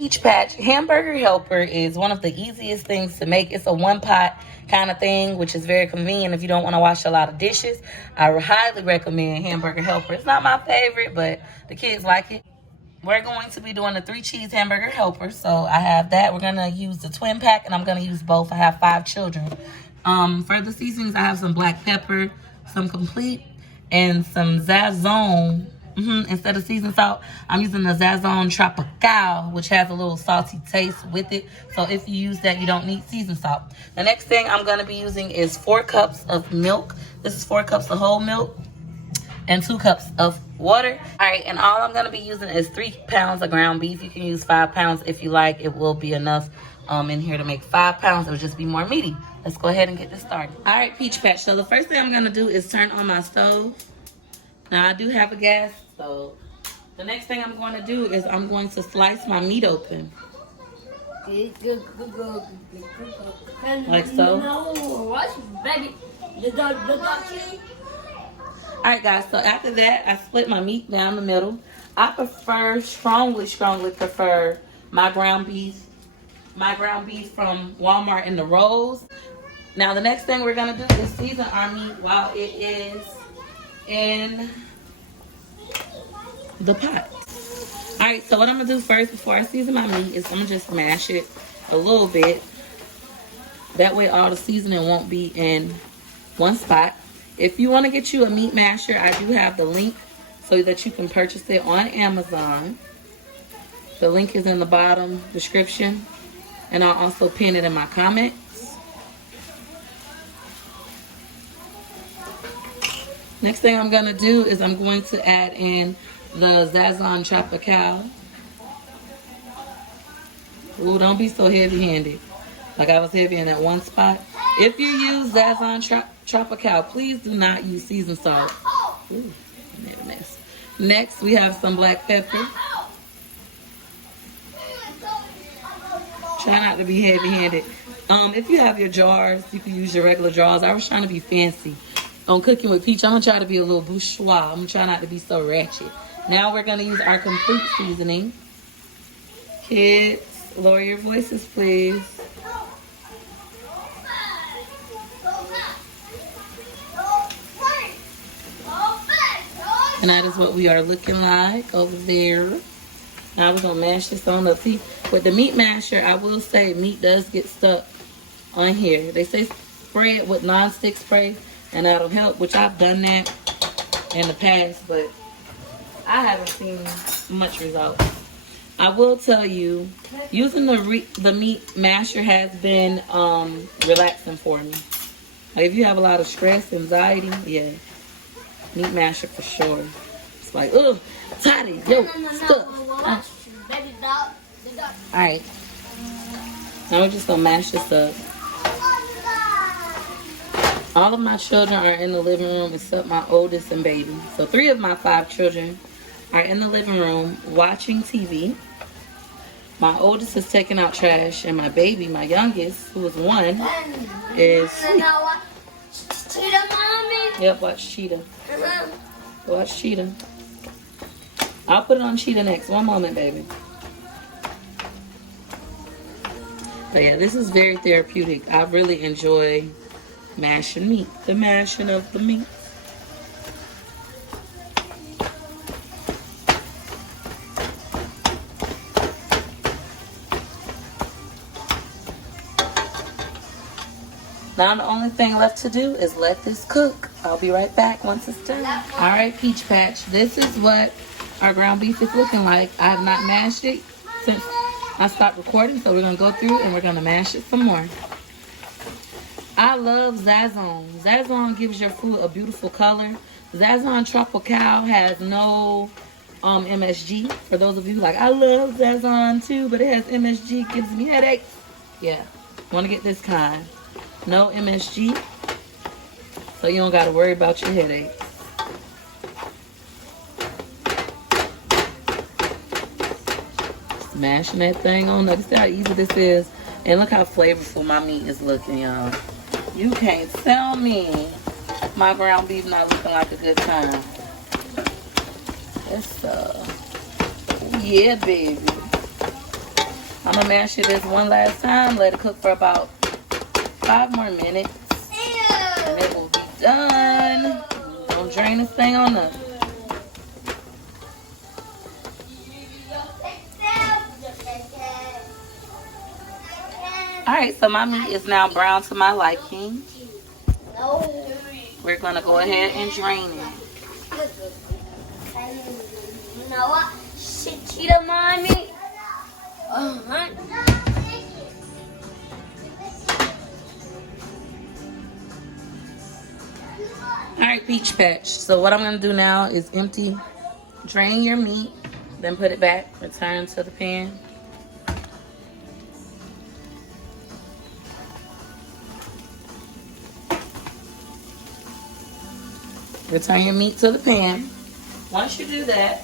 Peach Patch hamburger helper is one of the easiest things to make. It's a one pot kind of thing, which is very convenient if you don't want to wash a lot of dishes. I highly recommend hamburger helper. It's not my favorite, but the kids like it. We're going to be doing the 3 cheese hamburger helper. So I have that. We're going to use the twin pack, and I'm going to use both. I have 5 children. For the seasonings, I have some black pepper, some complete, and some Zazone. Instead of seasoned salt, I'm using the Zazone Tropical, which has a little salty taste with it. So if you use that, you don't need seasoned salt. The next thing I'm going to be using is 4 cups of milk. This is 4 cups of whole milk and 2 cups of water. All right, and all I'm going to be using is 3 pounds of ground beef. You can use 5 pounds if you like. It will be enough in here to make 5 pounds. It will just be more meaty. Let's go ahead and get this started. All right, Peach Patch. So the first thing I'm going to do is turn on my stove. Now, I do have a gas stove. The next thing I'm going to do is I'm going to slice my meat open. Like so. Alright guys, so after that, I split my meat down the middle. I prefer, strongly prefer my ground beef from Walmart in the rolls. Now the next thing we're going to do is season our meat while it is in the pot. All right, so what I'm gonna do first before I season my meat is I'm gonna just mash it a little bit. That way all the seasoning won't be in one spot. If you want to get you a meat masher, I do have the link so that you can purchase it on Amazon. The link is in the bottom description, and I'll also pin it in my comments. Next thing I'm going to do is I'm going to add in the Zazone Tropical. Ooh, don't be so heavy-handed. Like I was heavy in that one spot. If you use Zazone Tropical, please do not use seasoned salt. Ooh, I made a mess. Next, we have some black pepper. Try not to be heavy-handed. If you have your jars, you can use your regular jars. I was trying to be fancy. On Cooking with Peach, I'm going to try to be a little bourgeois. I'm going to try not to be so ratchet. Now we're going to use our complete seasoning. Kids, lower your voices, please. And that is what we are looking like over there. Now we're going to mash this on up. See, with the meat masher, I will say meat does get stuck on here. They say spray it with non-stick spray, and that'll help, which I've done that in the past, but I haven't seen much results. I will tell you, using the meat masher has been relaxing for me. Like if you have a lot of stress, anxiety, yeah, meat masher for sure. It's like, ugh, toddy, yo, stuff. Alright, now we're just gonna mash this up. All of my children are in the living room except my oldest and baby. So 3 of my 5 children are in the living room watching TV. My oldest is taking out trash, and my baby, my youngest, who is 1, is asleep. Cheetah, mommy? Yep, watch Cheetah. Watch Cheetah. I'll put it on Cheetah next. One moment, baby. But yeah, this is very therapeutic. I really enjoy mashing meat, the mashing of the meat. Now the only thing left to do is let this cook. I'll be right back once it's done. All right, Peach Patch, this is what our ground beef is looking like. I have not mashed it since I stopped recording, so we're gonna go through and we're gonna mash it some more. I love Zazone. Zazone gives your food a beautiful color. Zazone Tropical has no MSG. For those of you like, I love Zazone too, but it has MSG, gives me headaches. Yeah, want to get this kind. No MSG, so you don't got to worry about your headaches. Smashing that thing on. Look, see how easy this is. And look how flavorful my meat is looking, y'all. You can't tell me my ground beef not looking like a good time. It's yeah, baby. I'm gonna mash it this one last time. Let it cook for about 5 more minutes. And it will be done. Don't drain this thing on nothing. Alright, so my meat is now brown to my liking. We're gonna go ahead and drain it. Chiquita mommy. Alright, Peach Patch. So what I'm gonna do now is drain your meat, then put it back, return to the pan. Return your meat to the pan. Once you do that,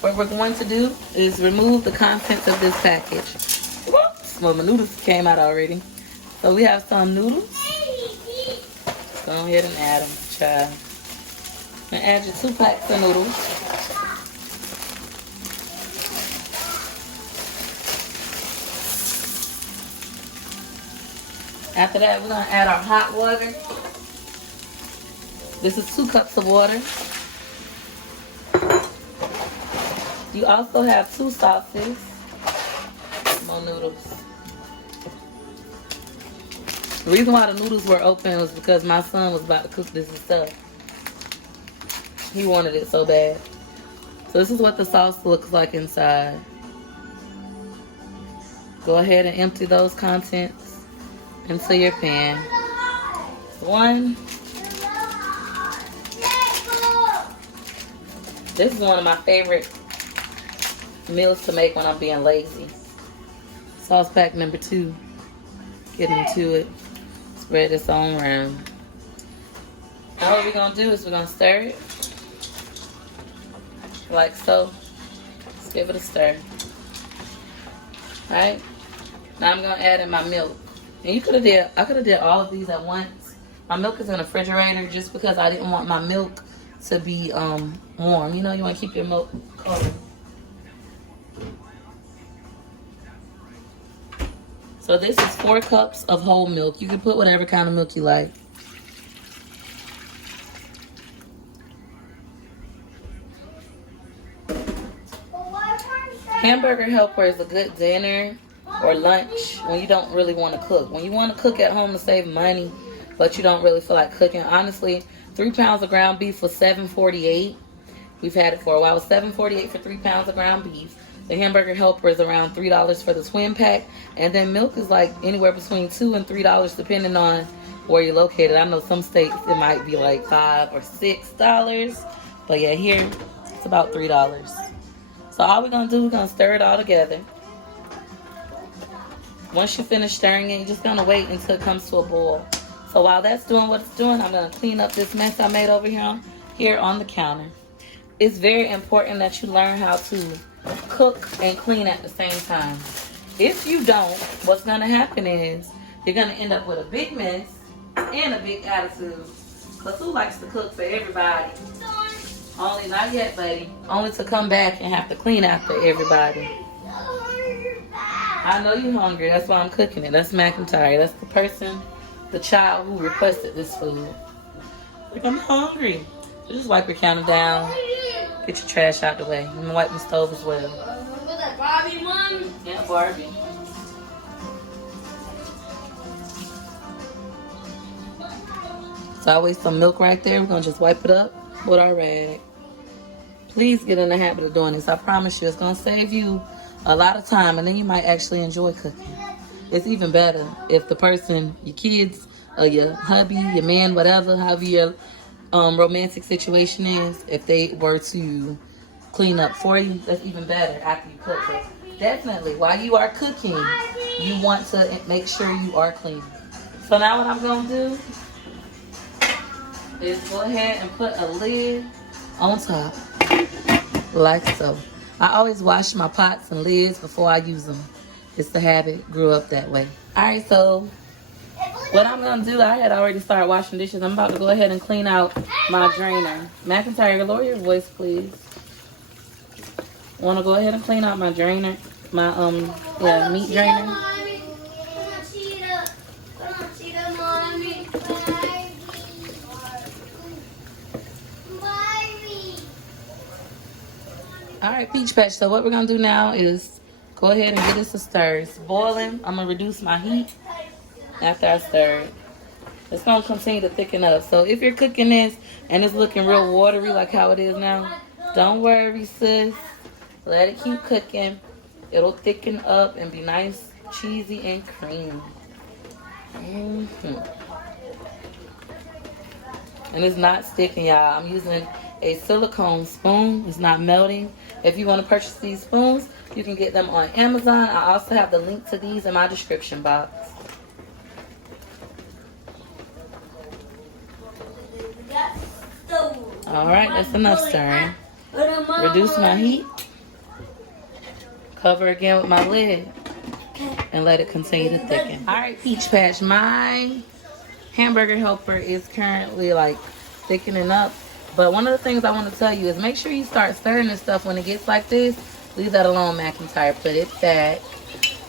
what we're going to do is remove the contents of this package. Whoops! Well, my noodles came out already. So we have some noodles. Let's go ahead and add them, child. And add your 2 packs of noodles. After that, we're going to add our hot water. This is 2 cups of water. You also have 2 sauces. More noodles. The reason why the noodles were open was because my son was about to cook this and stuff. He wanted it so bad. So this is what the sauce looks like inside. Go ahead and empty those contents into your pan. 1. This is one of my favorite meals to make when I'm being lazy. Sauce pack number 2. Get into it. Spread this on around. Now what we're going to do is we're going to stir it. Like so. Just give it a stir. Alright? Now I'm going to add in my milk. And I could have did all of these at once. My milk is in the refrigerator just because I didn't want my milk to be warm. You know, you want to keep your milk cold. So this is 4 cups of whole milk. You can put whatever kind of milk you like. Hamburger Helper is a good dinner or lunch when you don't really want to cook. When you want to cook at home to save money, but you don't really feel like cooking. Honestly, 3 pounds of ground beef was $7.48. We've had it for a while. It was $7.48 for 3 pounds of ground beef. The Hamburger Helper is around $3 for the twin pack. And then milk is like anywhere between $2 and $3 depending on where you're located. I know some states it might be like $5 or $6. But yeah, here it's about $3. So all we're going to do, we're going to stir it all together. Once you finish stirring it, you're just going to wait until it comes to a boil. So while that's doing what it's doing, I'm going to clean up this mess I made over here on the counter. It's very important that you learn how to cook and clean at the same time. If you don't, what's going to happen is you're going to end up with a big mess and a big attitude. Because who likes to cook for everybody? Only, not yet, buddy. Only to come back and have to clean after everybody. I know you're hungry. That's why I'm cooking it. That's McIntyre. That's the person, the child who requested this food. Like, I'm hungry. So just wipe your counter down. Get your trash out the way. I'm gonna wipe the stove as well. Remember that Barbie one? Yeah, Barbie. So I waste some milk right there. We're gonna just wipe it up with our rag. Please get in the habit of doing this. I promise you, it's gonna save you a lot of time, and then you might actually enjoy cooking. It's even better if the person, your kids, or your hubby, your man, whatever, however your romantic situation is, if they were to clean up for you, that's even better after you cook it. Definitely, while you are cooking, you want to make sure you are clean. So now what I'm going to do is go ahead and put a lid on top, like so. I always wash my pots and lids before I use them. It's the habit, grew up that way. Alright, so what I'm going to do, I had already started washing dishes. I'm about to go ahead and clean out my drainer. McIntyre, lower your voice, please. Want to go ahead and clean out my drainer. my meat drainer. Mommy. Come on, cheetah. Come on, cheetah, mommy. All right, Peach Patch. So what we're gonna do now is go ahead and get this a stir. It's boiling. I'm gonna reduce my heat after I stir it. It's gonna continue to thicken up. So if you're cooking this and it's looking real watery like how it is now, don't worry, sis. Let it keep cooking. It'll thicken up and be nice, cheesy, and creamy. And it's not sticking, y'all. I'm using a silicone spoon. It's not melting. If you want to purchase these spoons, you can get them on Amazon. I also have the link to these in my description box. All right, that's enough stirring. Reduce my heat. Cover again with my lid and let it continue to thicken. All right, Peach Patch, my hamburger helper is currently like thickening up. But one of the things I want to tell you is make sure you start stirring this stuff when it gets like this. Leave that alone, McIntyre. Put it back.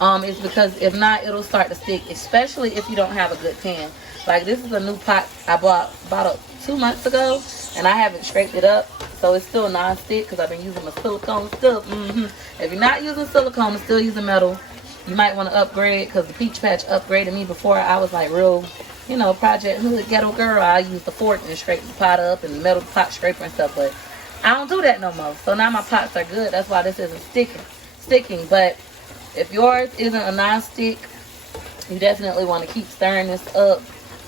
It's because if not, it'll start to stick, especially if you don't have a good pan. Like this is a new pot I bought about 2 months ago, and I haven't scraped it up, so it's still non-stick because I've been using my silicone stuff. If you're not using silicone and still using metal, you might want to upgrade, because the Peach Patch upgraded me before. I was like real, you know, project hood ghetto girl. I used the fork and scrape the pot up and the metal pot scraper and stuff, but I don't do that no more. So now my pots are good. That's why this isn't sticking. But if yours isn't a non-stick, you definitely want to keep stirring this up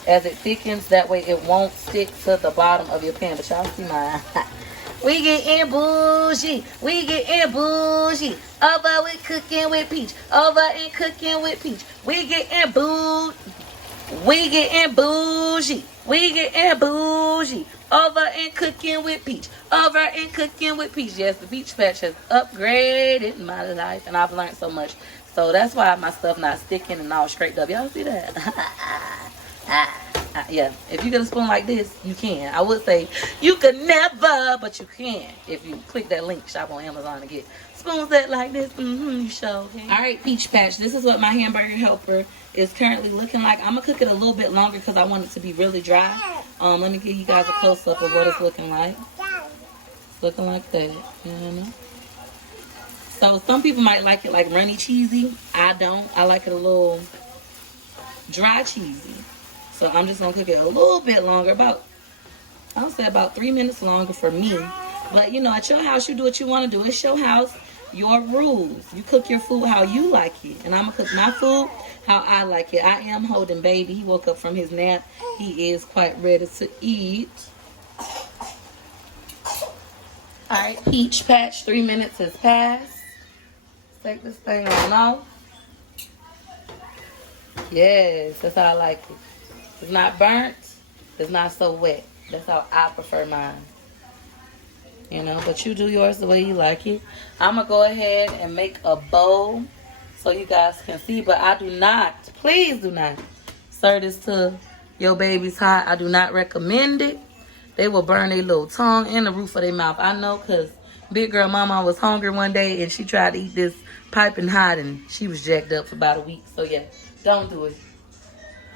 as it thickens. That way it won't stick to the bottom of your pan. But y'all see mine. We getting bougie. We getting bougie. Over with cooking with Peach. Over and cooking with Peach. We getting bougie. We getting bougie. We getting bougie. Over and cooking with Peach. Over and cooking with Peach. Yes, the Peach Patch has upgraded my life, and I've learned so much. So that's why my stuff not sticking and all scraped up. Y'all see that? Yeah, if you get a spoon like this, you can. I would say you could never, but you can if you click that link, shop on Amazon, and get spoons that like this. You sure can. All right, Peach Patch, this is what my hamburger helper is currently looking like. I'm gonna cook it a little bit longer because I want it to be really dry. Let me give you guys a close-up of what it's looking like. It's looking like that, you know. So some people might like it like runny cheesy. I don't. I like it a little dry cheesy. So I'm just gonna cook it a little bit longer, I would say about 3 minutes longer for me. But you know, at your house, you do what you want to do. It's your house, your rules. You cook your food how you like it, and I'm gonna cook my food how I like it. I am holding baby. He woke up from his nap. He is quite ready to eat. All right, Peach Patch, 3 minutes has passed. Take this thing on off. Yes, that's how I like it. It's not burnt. It's not so wet. That's how I prefer mine. You know, but you do yours the way you like it. I'm going to go ahead and make a bowl so you guys can see. But I do not, please do not serve this to your babies hot. I do not recommend it. They will burn their little tongue and the roof of their mouth. I know, because big girl mama was hungry one day and she tried to eat this piping hot and she was jacked up for about a week. So yeah, don't do it.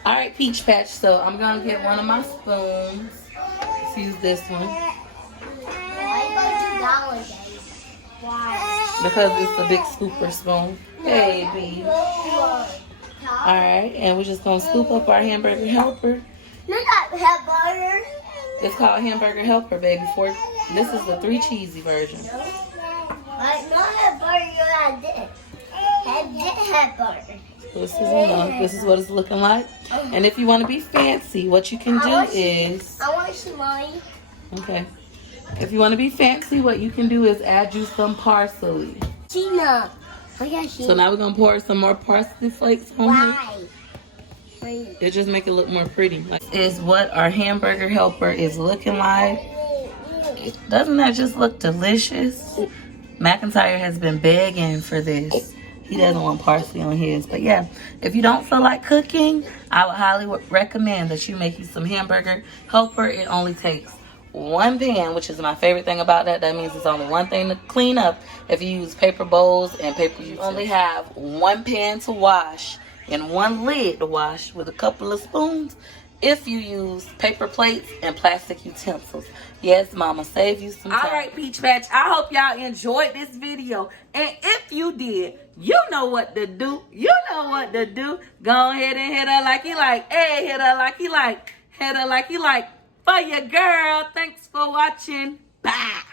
All right, Peach Patch. So I'm going to get one of my spoons. Let's use this one. Why? Because it's a big scooper spoon. Baby. All right, and we're just going to scoop up our hamburger helper. You got hamburger. It's called hamburger helper, baby. This is the 3 cheesy version. I know hamburger I did. I did hamburger. This is enough. This is what it's looking like. And if you want to be fancy, what you can do is... I want some money. Okay. If you want to be fancy, what you can do is add you some parsley. Tina. So now we're going to pour some more parsley flakes on Why? here. It just make it look more pretty. This is what our hamburger helper is looking like. Doesn't that just look delicious? McIntyre has been begging for this. He doesn't want parsley on his. But yeah, if you don't feel like cooking, I would highly recommend that you make you some hamburger helper. It only takes one pan, which is my favorite thing about that. That means it's only one thing to clean up if you use paper bowls and paper utensils. You only have one pan to wash and one lid to wash with a couple of spoons if you use paper plates and plastic utensils. Yes, mama, save you some time. All right, Peach Patch, I hope y'all enjoyed this video. And if you did, you know what to do. You know what to do. Go ahead and hit her like you like. Hey, hit her like you like. Hit her like you like. For your girl. Thanks for watching. Bye.